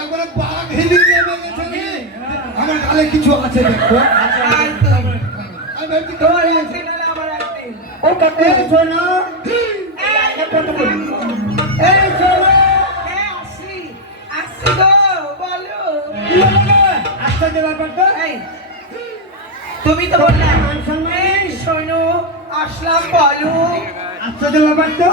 একবারে বাঘ হিলি নেমে গেছে রে। আমার গালে কিছু আছে দেখো। আমি ভাবছি তোমার একদিন হলে আমার একদিন। ও কাকু শোনো কত বলি এই শোনো আসি আসি গো বলো। কি বলো আস্তে দে ব্যাপার তো এই, তুমি তো বললে মান সম্মান এই শোনো আসলাম বলো। আস্তে দে ব্যাপার তো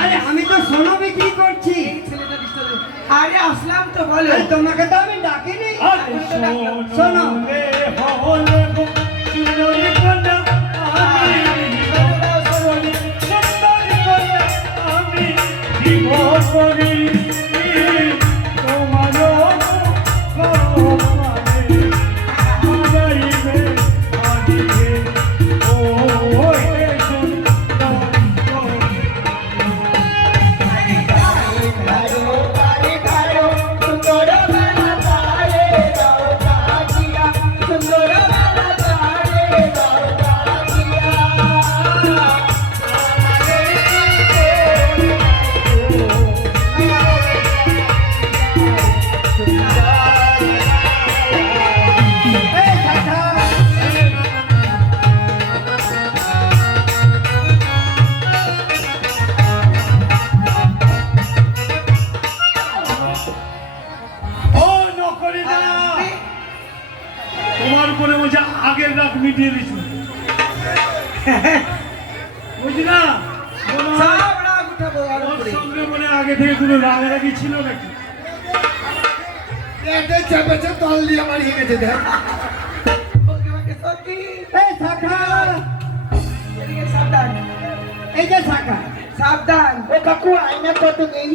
আরে আমি তো সোনা বিক্রি করছি এই ছেলেটা disturb করে। আরে আসলাম তো বলো। আরে তোমাকে তো আমি ডাকিনি শোনো তোমার উপরে বলছে আগের রাত মিটিয়ে দিচ্ছি বুঝলি না সব রাগ উঠাবো আর ওর উপরে। সঙ্গে মনে আগে থেকে কোনো রাগারাগি ছিল নাকি এটা চেপেছে তল দিয়ে মারিয়ে গেছে দেখ। ওকে ওকে সত্যি। এই শাখা এদিকে সাবধান এই যে শাখা সাবধান। ও কাকু আইনা কত নেই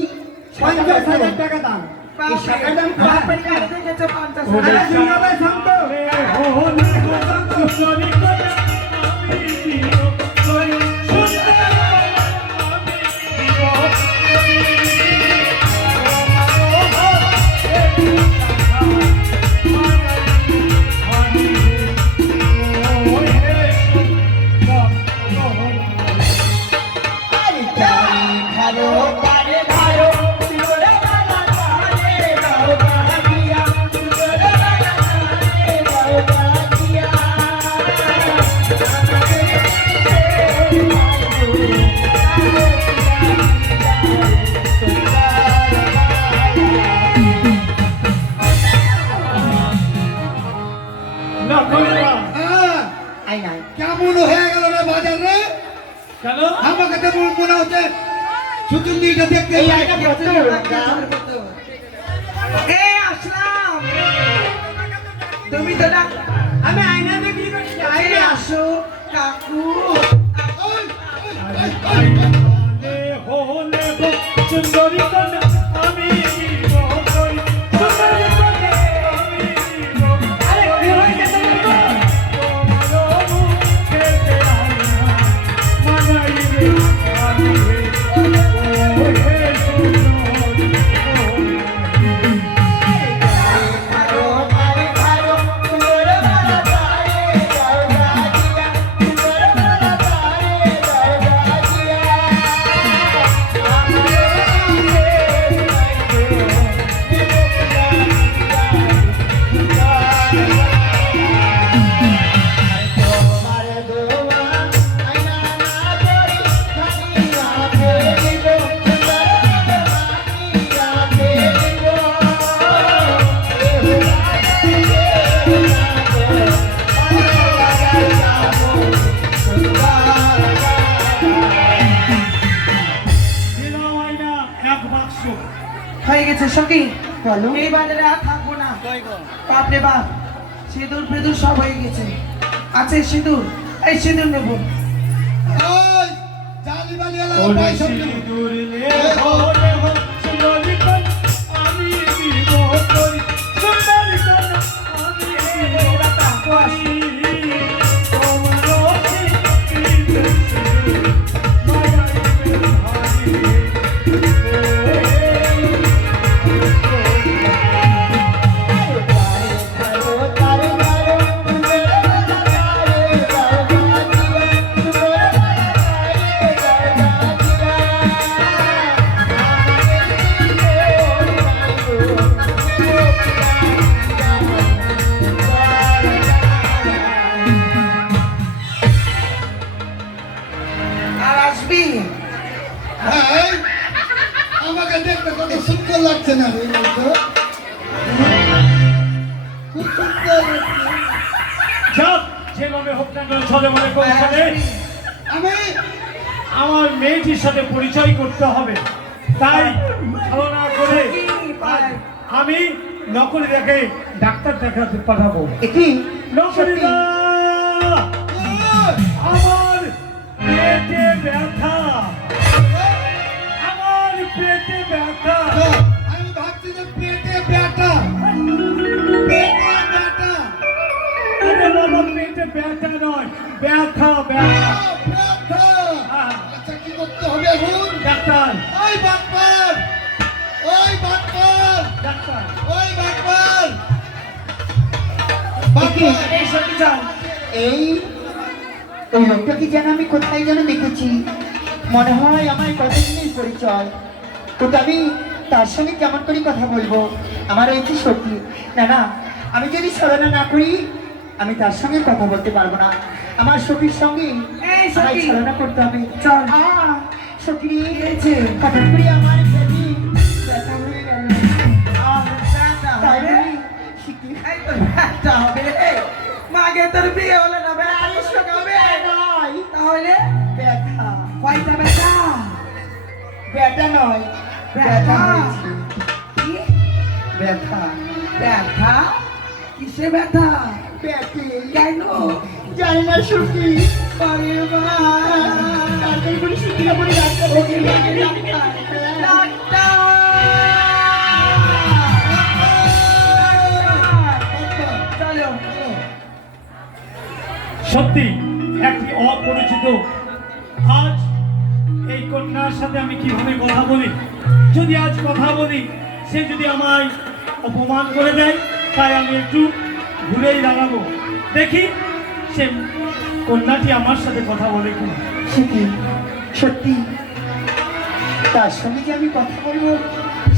50,000 টাকা দাম এই শাখার দাম বাপের গাড়ি দেখেছো 50 আরে শুনবে শান্ত হ্যাঁ, আই নাই কেমন হয়ে গেল রে বাজার রে। কেন আমাকে তো মনে হচ্ছে সুচুন্দিটা দেখতে এই আইনা কত দাম এই আসলাম। তুমি তো ডাক আমি আয়না বিক্রি করছি এই আয়না আসো কাকু। সুন্দরী কন্যা আমি সুন্দরী কন্যা আরে কি হইছে তোমার হয়ে গেছে সখী। বলো এই বাজারে আর থাকবো না। বাপরে বাপ সিঁদুর ফেদুর সব হয়ে গেছে। আছে সিঁদুর, এই সিঁদুর নেবো। ওই জালি বালি এলা ওরে পয়সা দেবো। সিঁদুর লেহো লেহো সুন্দরী কন্যা আমি বিবাহ করি সুন্দরী কন্যা আমি বিবাহ করি তোমার সিঁদুর মায়াইবে ভারী যাক যেভাবে হোক না কেন ছলে মনে কৌশলে আমি আমার মেয়েটির সাথে পরিচয় করতে হবে, তাই ধারণা করে আমি নকরিদাকে ডাক্তার দেখাতে পাঠাবো। এটি নকরিদা, আমার পেটে ব্যথা, আমার পেটে ব্যথা। আমি ভাবছি যে পেটে ব্যথা, পেটে ব্যথা, আরে বাবা পেটে ব্যথা নয়, ব্যথা ব্যথা। ব্যথা। আচ্ছা কি করতে হবে এখন? ডাক্তার, ওই বাটপার, ওই বাটপার, ডাক্তার, ওই বাটপার, এটি বাটপার। এই সত্যি যাও এই ওই লোকটাকে যেন আমি কোথায় যেন দেখেছি, মনে হয় আমার কতদিনের পরিচয়। কিন্তু আমি তার সঙ্গে কেমন করে কথা বলবো? আমার হয়েছে সত্যি না না, আমি যদি ছলনা না করি আমি তার সঙ্গে কথা বলতে পারবো না। আমার সখীর সঙ্গে এই আমায় সখী ছলনা করতে হবে। চল। সখী হয়েছে হঠাৎ করে আমার পেটে ব্যথা হয়ে গেল। আর ব্যথা তাই হবে বলি শিখি এই তো ব্যথা হবে মাগে তোর বিয়ে হলো না ব্যথা হবে নয়, তাহলে ব্যথা কয়টা ব্যথা ব্যথা নয়, ব্যথা ব্যথা হয়েছে, কি ব্যথা ব্যথা কিসে ব্যথা পেটে। কেন জানি না সখী, আরে মা ডাক্তার বলে শিখি না বলে ডাক্তার বলে চলো সত্যি একটি অপরিচিত। আজ এই কন্যার সাথে আমি কিভাবে কথা বলি? যদি আজ কথা বলি সে যদি আমায় অপমান করে দেয়, তাই আমি একটু ঘুরেই দাঁড়াবো, দেখি সে কন্যাটি আমার সাথে কথা বলে কিনা। শিখি সত্যি তার সঙ্গে যে আমি কথা বলবো,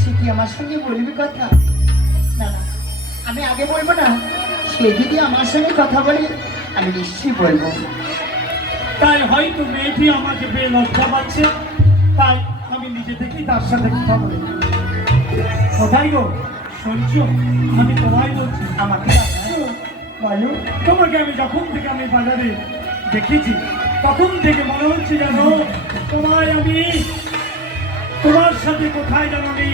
সে কি আমার সঙ্গে বলবি কথা? না না, আমি আগে বলবো না, সে যদি আমার সঙ্গে কথা বলে আমি নিশ্চয়ই বলবো। তাই হয়তো মেয়েটি আমাকে পেয়ে লজ্জা পাচ্ছে, তাই আমি নিজে থেকেই তার সাথে কথা বলি। কোথায় গো শুনছো? আমি তোমায় বলছি। আমাকে ডাকছো? বলো। তোমাকে আমি যখন থেকে আমি বাজারে দেখেছি তখন থেকে মনে হচ্ছে যেন তোমায় আমি তোমার সাথে কোথায় যেন আমি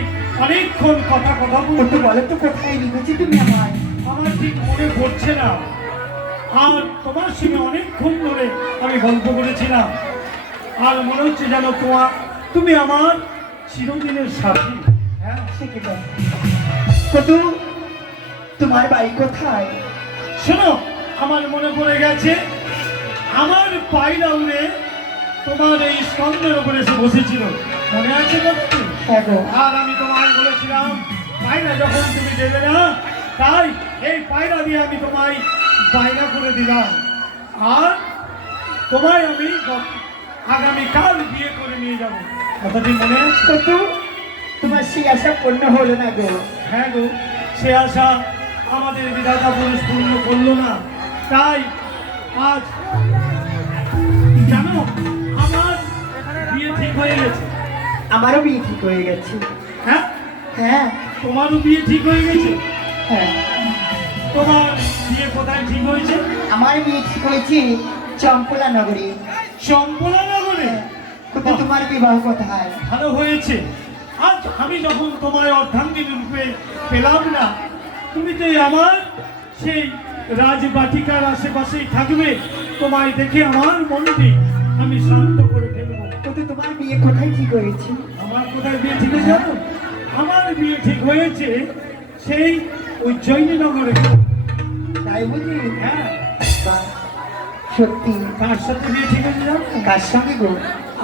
অনেকক্ষণ কথা একটু বলতে বলো তো কোথায় রেখেছি তুমি আমায়? আমার ঠিক মনে পড়ছে না। আর তোমার সঙ্গে অনেকক্ষণ ধরে আমি গল্প করেছিলাম, আর মনে হচ্ছে যেন তুমি আমার চিরদিনের সাথী। হ্যাঁ, সে কি বল? কতু, তোমার বাড়ি কোথায়? শোনো, আমার মনে পড়ে গেছে, আমার পায়রা উড়ে তোমার এই স্তম্ভের উপরে এসে বসেছিল, মনে আছে কত? হ্যাঁ গো, আর আমি তোমায় বলেছিলাম পায়রা যখন তুমি দেবে না, তাই এই পায়রা দিয়ে আমি তোমায় বায়না করে দিলাম, আর তোমায় আমি আগামীকাল বিয়ে করে নিয়ে যাব। কথাটি মনে আছে? কতু, তোমার সেই আশা পূর্ণ হলো না গো। হ্যাঁ গো, সে আশা আমাদের বিধাতা পুরুষ পূর্ণ করলো না, তাই আজ জানো আমার বিয়ে ঠিক হয়ে গেছে। আমারও বিয়ে ঠিক হয়ে গেছে। হ্যাঁ, হ্যাঁ তোমারও বিয়ে ঠিক হয়ে গেছে। হ্যাঁ, তোমার বিয়ে কোথায় ঠিক হয়েছে? আমার বিয়ে ঠিক হয়েছে চম্পলা নগরে। চম্পলা নগরে। কোথায় তোমার বিবাহ কোথায়? ভালো হয়েছে, আজ আমি যখন তোমার অর্ধাঙ্গিনী রূপে পেলাম না, তুমি তো আমার সেই রাজবাটিকার আশেপাশেই থাকবে, তোমায় দেখে আমার মনটি আমি শান্ত করে ফেলবো। কোথায় তোমার বিয়ে কোথায় ঠিক হয়েছে? আমার কোথায় বিয়ে ঠিক হয়েছে জানো? আমার বিয়ে ঠিক হয়েছে সেই উজ্জয়িনীনগরে। তাই বুঝি? হ্যাঁ, বাহ, সত্যি? কার সাথে বিয়ে ঠিক হয়েছে জানো? কার সঙ্গে গো?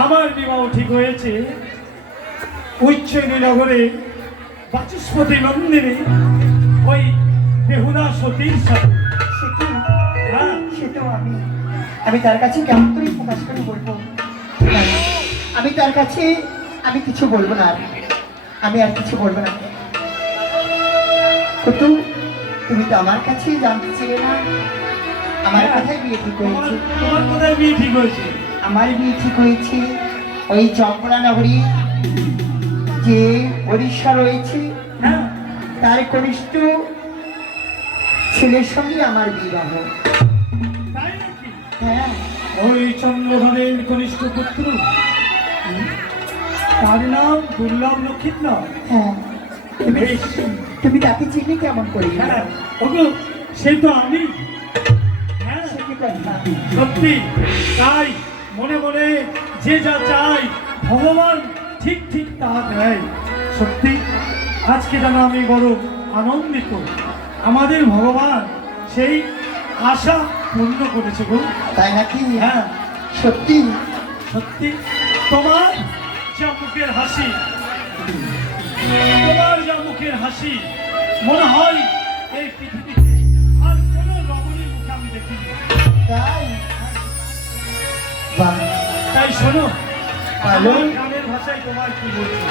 আমার বিবাহ ঠিক হয়েছে উজ্জয়িনীনগরে বাচস্পতি মন্দিরে ওই বেহুলা সতীর সাথে। সে কি? হ্যাঁ, সে তো আমি তার কাছে কেমন করে প্রকাশ করে বলবো? আমি তার কাছে আমি কিছু বলবো না, আমি আর কিছু বলবো না। কিন্তু তুমি তো আমার কাছে জানতে চেয়ে না আমার কোথায় বিয়ে ঠিক হয়েছে। তোমার কোথায় বিয়ে ঠিক হয়েছে? আমার বিয়ে ঠিক হয়েছে ওই চম্পলা নগরী, যে উড়িষ্যা রয়েছে হ্যাঁ, তার কনিষ্ঠ ছেলের সঙ্গে আমার বিবাহ। তাই নাকি? হ্যাঁ, ওই চন্দ্রধরের কনিষ্ঠ পুত্র, তার নাম দুর্লভ লক্ষিত না? হ্যাঁ, বেশ, তুমি তাকে চিনি কেমন করি? হ্যাঁ, ওগো, সে তো আমি। হ্যাঁ, সে কি কথা? সত্যি তাই মনে মনে যে যা চাই ভগবান ঠিক ঠিক তা দেয়। সত্যি আজকে যেন আমি বড় আনন্দিত। আমাদের ভগবান সেই আশা পূর্ণ করেছে গো। তাই নাকি? হ্যাঁ, সত্যি? সত্যি তোমার যা মুখের হাসি, তোমার যা মুখের হাসি, মনে হয় এই পৃথিবীতে আর কোনো রমণীর মুখে আমি দেখিনি। তাই? বাহ, তাই শোনো, ভালো। আমার গানের ভাষায় তোমার কি বলছি।